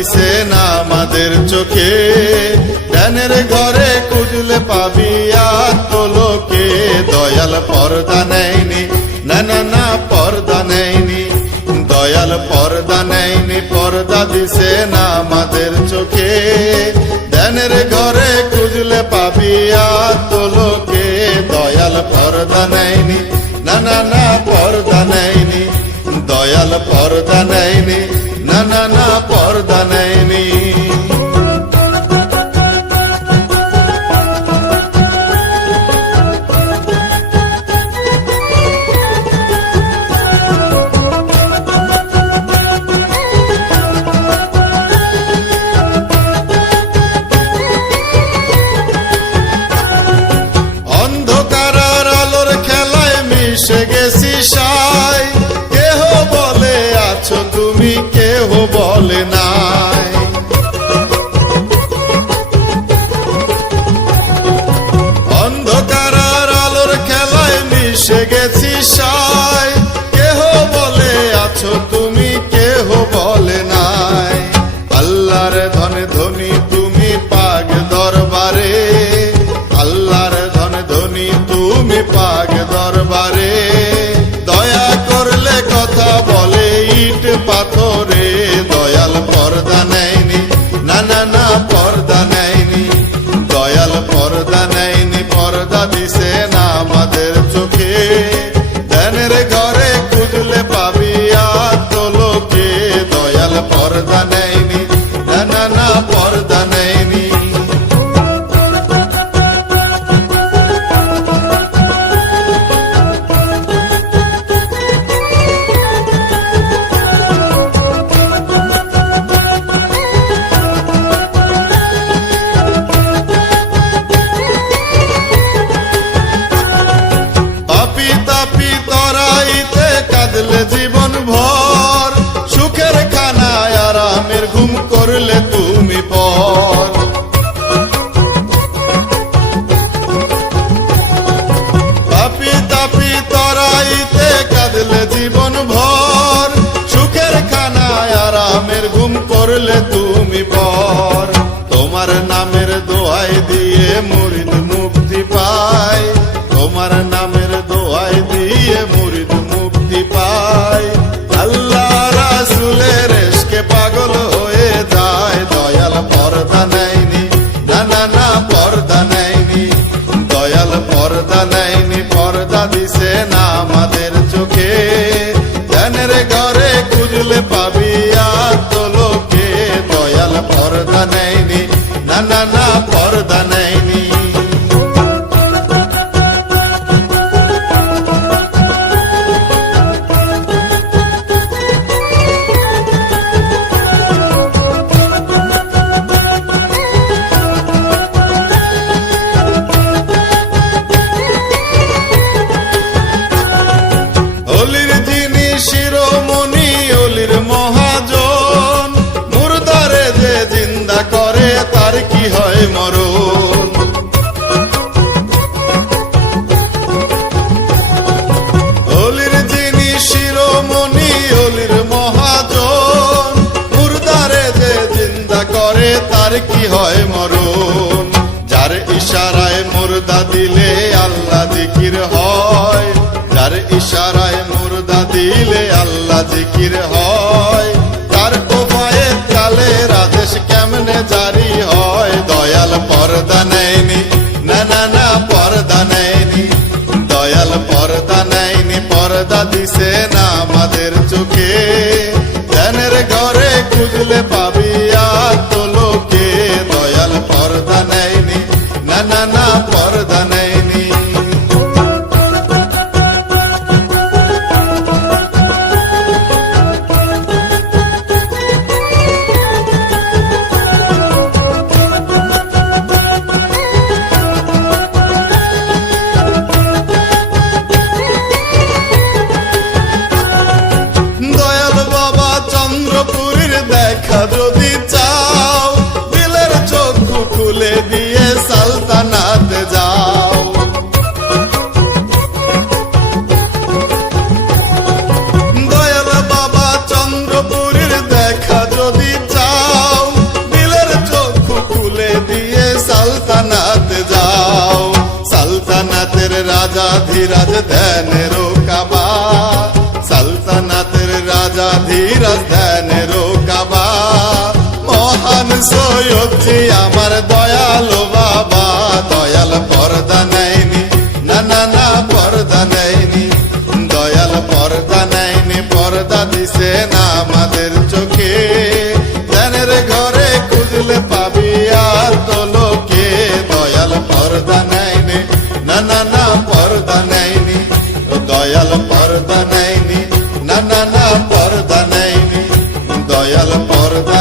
পর্দা দিছে না আমাদের চোখে? ধ্যানের ঘরে খুঁজলে পাবি লোকে। দয়াল পর্দা নেয়নি, না না না, পর্দা নেয়নি। দয়াল পর্দা নেয়নি, পর্দা দিছে না না না পর্দা নেয়নি। ধনে ধনী তুমি পাগ দরবারে। আল্লাহর ধনে ধনী তুমি পাগ দরবারে। দয়া করলে কথা বলে ইট পাথরে। দয়াল পর্দা নেয়নি, না না না, পর্দা নেয়নি। দয়াল পর্দা নেয়নি, পর্দা দিছে না আমাদের চোখে। ধ্যানের ঘরে খুঁজলে পাবি আত্মলোকে। দয়াল পর্দা নেয়নি। তুমি পর। পর্দা নেয়নি, পর্দা দিছে না আমাদের চোখে। ধ্যানের ঘরে খুঁজলে পাবি আত্মলোকে দয়াল পর্দা নেয়নি, না না না, পর্দা নেয়নি। হয় মরণ। যার ইশারায় মুর্দা দিলে আল্লাহ জিকির হয়। যার ইশারায় মুর্দা দিলে আল্লাহ জিকির হয়। তার কোপায়ে কালের আদেশ কেমনে জারি হয়? দয়াল পর্দা নেয়নি, না না না, পর্দা নেয়নি। দয়াল পর্দা নেয়নি, পর্দা দিছে না আমাদের চোখে। ধ্যানের ঘরে খুঁজলে পাবি আত্মলোকে সালতানাতে যাও। সালতানাতের রাজা ধীরাজ ধ্যানের কাবা। সালতানাতের রাজা ধীরাজ ধ্যানের কাবা। মহান সৈয়দজি, আমার দয়ালো বাবা। দয়াল পর্দা নাইনি না না না, পর্দা নেয়নি। দয়াল পর্দা নাইনি পর্দা দিছে না আমাদের। দয়াল পর্দা নাইনি না না না পর্দা নাইনি দয়াল পর্দা